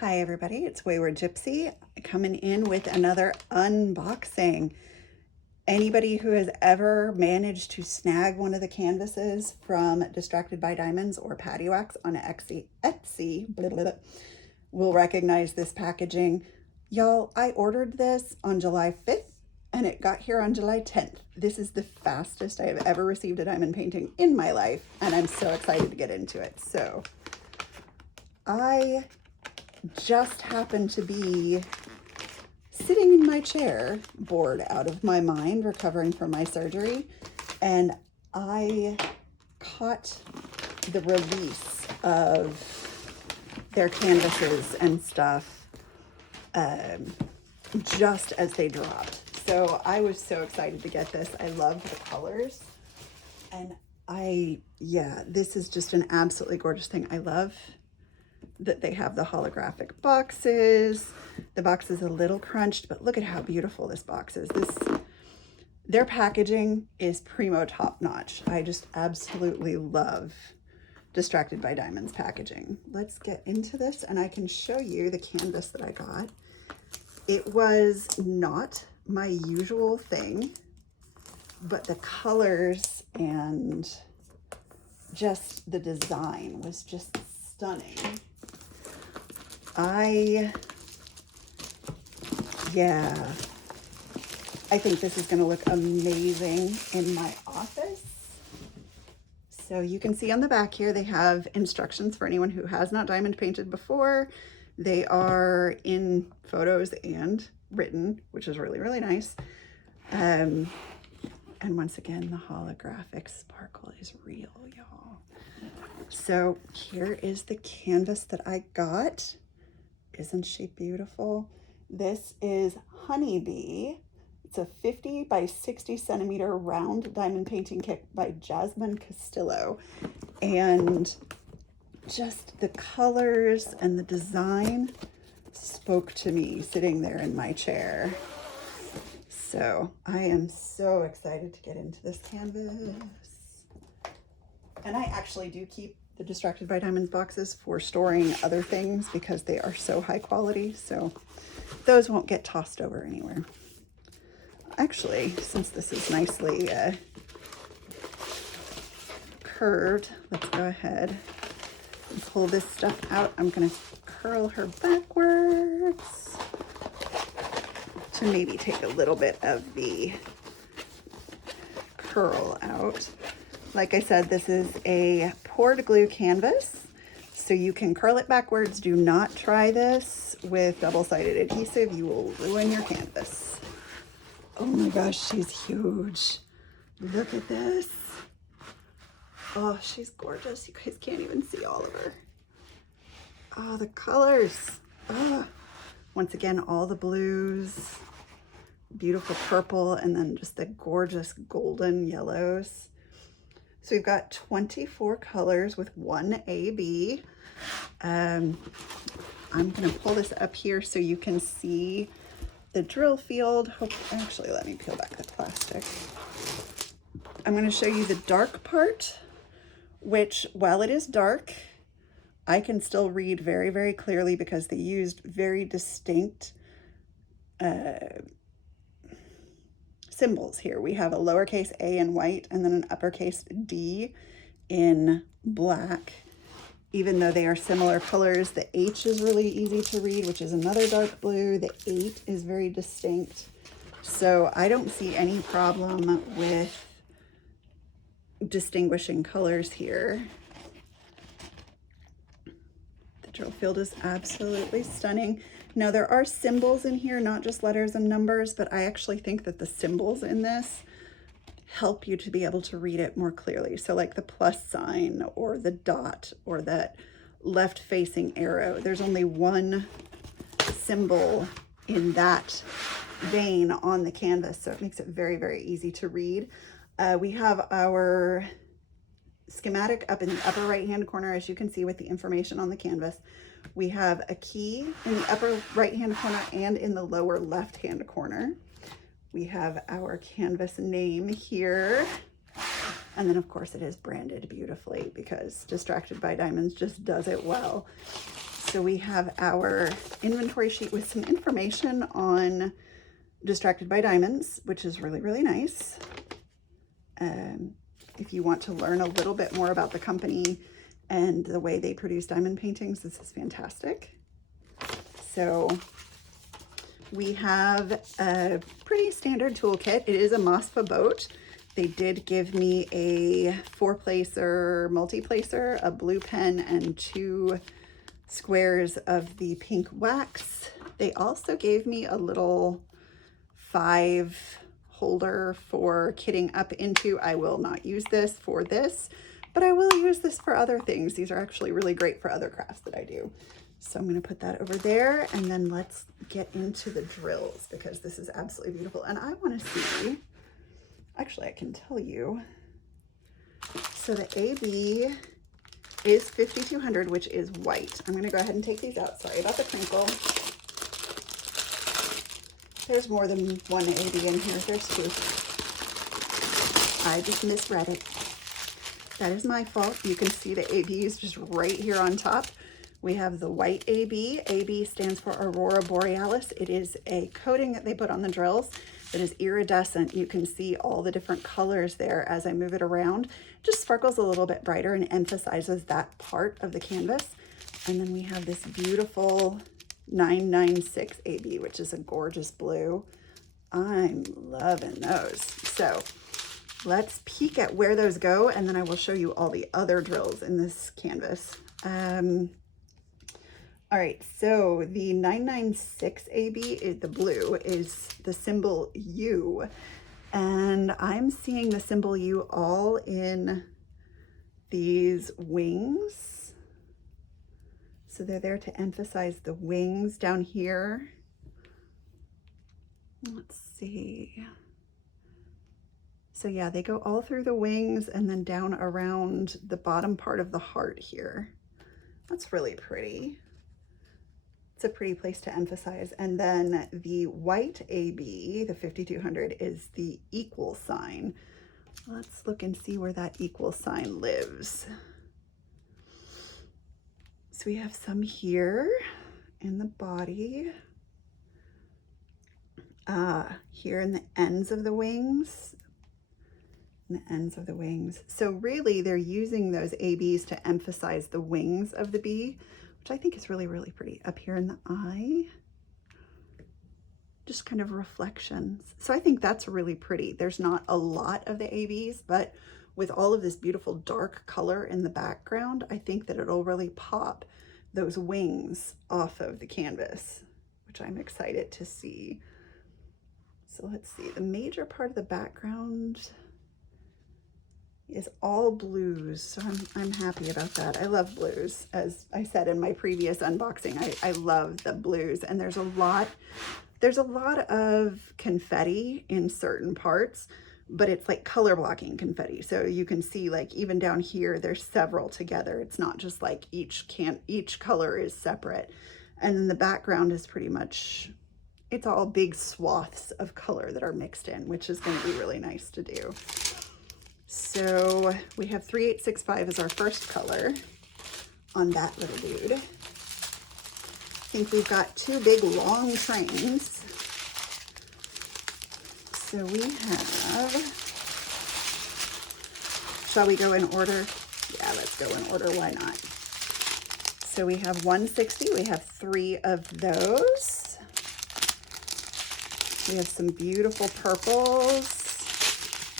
Hi everybody, it's Wayward Gypsy coming in with another unboxing. Anybody who has ever managed to snag one of the canvases from Distracted by Diamonds or Patty Wax on Etsy blah, blah, blah, will recognize this packaging. Y'all, I ordered this on July 5th and it got here on July 10th. This is the fastest I have ever received a diamond painting in my life, and I'm so excited to get into it. So I just happened to be sitting in my chair, bored out of my mind, recovering from my surgery, and I caught the release of their canvases and stuff just as they dropped. So I was so excited to get this. I love the colors, and this is just an absolutely gorgeous thing. I love that they have the holographic boxes. The box is a little crunched, but look at how beautiful this box is. Their packaging is primo top notch. I just absolutely love Distracted by Diamonds packaging. Let's get into this and I can show you the canvas that I got. It was not my usual thing, but the colors and just the design was just stunning. I think this is going to look amazing in my office. So you can see on the back here, they have instructions for anyone who has not diamond painted before. They are in photos and written, which is really, really nice. And once again, the holographic sparkle is real, y'all. So here is the canvas that I got. Isn't she beautiful? This is Honeybee. It's a 50 by 60 centimeter round diamond painting kit by Jasmine Castillo. And just the colors and the design spoke to me sitting there in my chair. So I am so excited to get into this canvas. And I actually do keep the Distracted by Diamonds boxes for storing other things because they are so high quality. So those won't get tossed over anywhere. Actually, since this is nicely curved, let's go ahead and pull this stuff out. I'm going to curl her backwards to maybe take a little bit of the curl out. Like I said, this is a poured glue canvas, so you can curl it backwards. Do not try this with double-sided adhesive. You will ruin your canvas. Oh my gosh, she's huge. Look at this. Oh, she's gorgeous. You guys can't even see all of her. Oh, the colors. Oh. Once again, all the blues, beautiful purple, and then just the gorgeous golden yellows. So we've got 24 colors with one AB. I'm gonna pull this up here so you can see the drill field. Actually, let me peel back the plastic. I'm gonna show you the dark part, which while it is dark, I can still read very, very clearly because they used very distinct symbols here. We have a lowercase a in white and then an uppercase D in black. Even though they are similar colors, the H is really easy to read, which is another dark blue. The 8 is very distinct. So I don't see any problem with distinguishing colors here. The drill field is absolutely stunning. Now there are symbols in here, not just letters and numbers, but I actually think that the symbols in this help you to be able to read it more clearly. So like the plus sign or the dot or that left facing arrow, there's only one symbol in that vein on the canvas. So it makes it very, very easy to read. We have our schematic up in the upper right-hand corner, as you can see with the information on the canvas. We have a key in the upper right-hand corner and in the lower left-hand corner. We have our canvas name here. And then of course it is branded beautifully because Distracted by Diamonds just does it well. So we have our inventory sheet with some information on Distracted by Diamonds, which is really, really nice. If you want to learn a little bit more about the company and the way they produce diamond paintings, this is fantastic. So we have a pretty standard toolkit. It is a MOSFA boat. They did give me a 4-placer multi-placer, a blue pen, and 2 squares of the pink wax. They also gave me a little 5 holder for kitting up into. I will not use this for this, but I will use this for other things. These are actually really great for other crafts that I do. So I'm going to put that over there, and then let's get into the drills because this is absolutely beautiful. And I want to see, actually I can tell you. So the AB is 5200, which is white. I'm going to go ahead and take these out. Sorry about the crinkle. There's more than one AB in here. There's 2. I just misread it. That is my fault. You can see the ABs just right here on top. We have the white AB. AB stands for Aurora Borealis. It is a coating that they put on the drills that is iridescent. You can see all the different colors there as I move it around. It just sparkles a little bit brighter and emphasizes that part of the canvas. And then we have this beautiful 996 AB, which is a gorgeous blue. I'm loving those. So let's peek at where those go, and then I will show you all the other drills in this canvas. All right, so the 996 AB, is the blue, is the symbol U, and I'm seeing the symbol U all in these wings. So they're there to emphasize the wings down here. Let's see. So yeah, they go all through the wings and then down around the bottom part of the heart here. That's really pretty. It's a pretty place to emphasize. And then the white AB, the 5200, is the equal sign. Let's look and see where that equal sign lives. So we have some here in the body, here in the ends of the wings, So really they're using those ABs to emphasize the wings of the bee, which I think is really, really pretty. Up here in the eye, just kind of reflections. So I think that's really pretty. There's not a lot of the ABs, but with all of this beautiful dark color in the background, I think that it'll really pop those wings off of the canvas, which I'm excited to see. So let's see, the major part of the background is all blues, so I'm happy about that. I love blues. As I said in my previous unboxing, I love the blues, and there's a lot of confetti in certain parts, but it's like color blocking confetti. So you can see, like, even down here, there's several together. It's not just like each color is separate. And then the background is pretty much, it's all big swaths of color that are mixed in, which is going to be really nice to do. So we have 3865 as our first color on that little dude. I think we've got 2 big long trains. So we have, shall we go in order? Yeah, let's go in order, why not? So we have 160, we have 3 of those. We have some beautiful purples.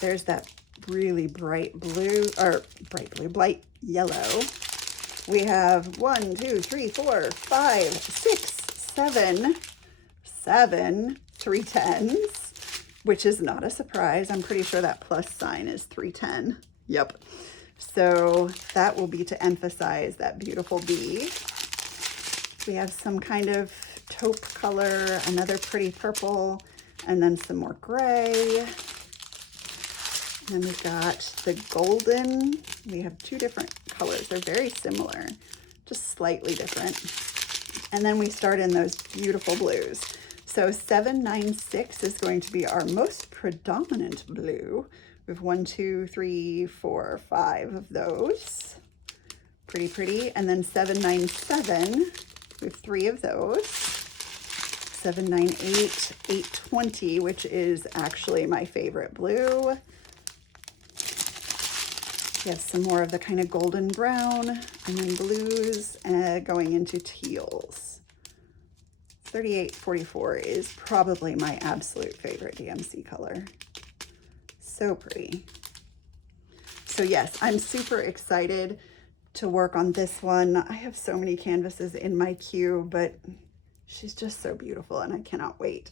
There's that really bright blue, or bright yellow. We have 1, 2, 3, 4, 5, 6, 7 310s. Which is not a surprise. I'm pretty sure that plus sign is 310. Yep. So that will be to emphasize that beautiful bee. We have some kind of taupe color, another pretty purple, and then some more gray. And then we've got the golden. We have 2 different colors. They're very similar, just slightly different. And then we start in those beautiful blues. So 796 is going to be our most predominant blue. We have 1, 2, 3, 4, 5 of those. Pretty. And then 797 We have 3 of those. 798, 820, which is actually my favorite blue. We have some more of the kind of golden brown, and then blues going into teals. 3844 is probably my absolute favorite DMC color. So pretty. So yes, I'm super excited to work on this one. I have so many canvases in my queue, but she's just so beautiful and I cannot wait.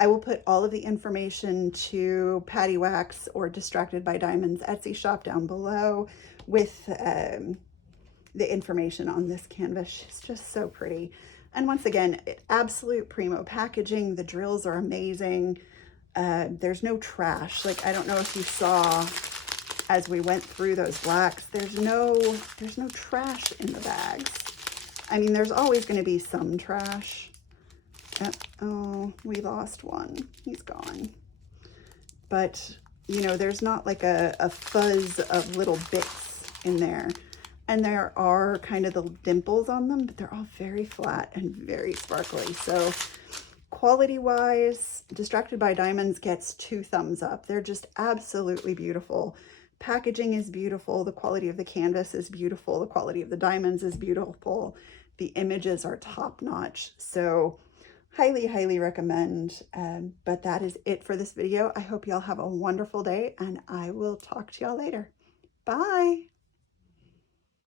I will put all of the information to Patty Wax or Distracted by Diamonds Etsy shop down below with the information on this canvas. She's just so pretty. And once again, absolute primo packaging. The drills are amazing. There's no trash. Like, I don't know if you saw as we went through those blacks, there's no trash in the bags. I mean, there's always going to be some trash. Oh, we lost one. He's gone. But, you know, there's not like a fuzz of little bits in there. And there are kind of the dimples on them, but they're all very flat and very sparkly. So quality-wise, Distracted by Diamonds gets 2 thumbs up. They're just absolutely beautiful. Packaging is beautiful. The quality of the canvas is beautiful. The quality of the diamonds is beautiful. The images are top-notch. So highly, highly recommend. But that is it for this video. I hope y'all have a wonderful day, and I will talk to y'all later. Bye.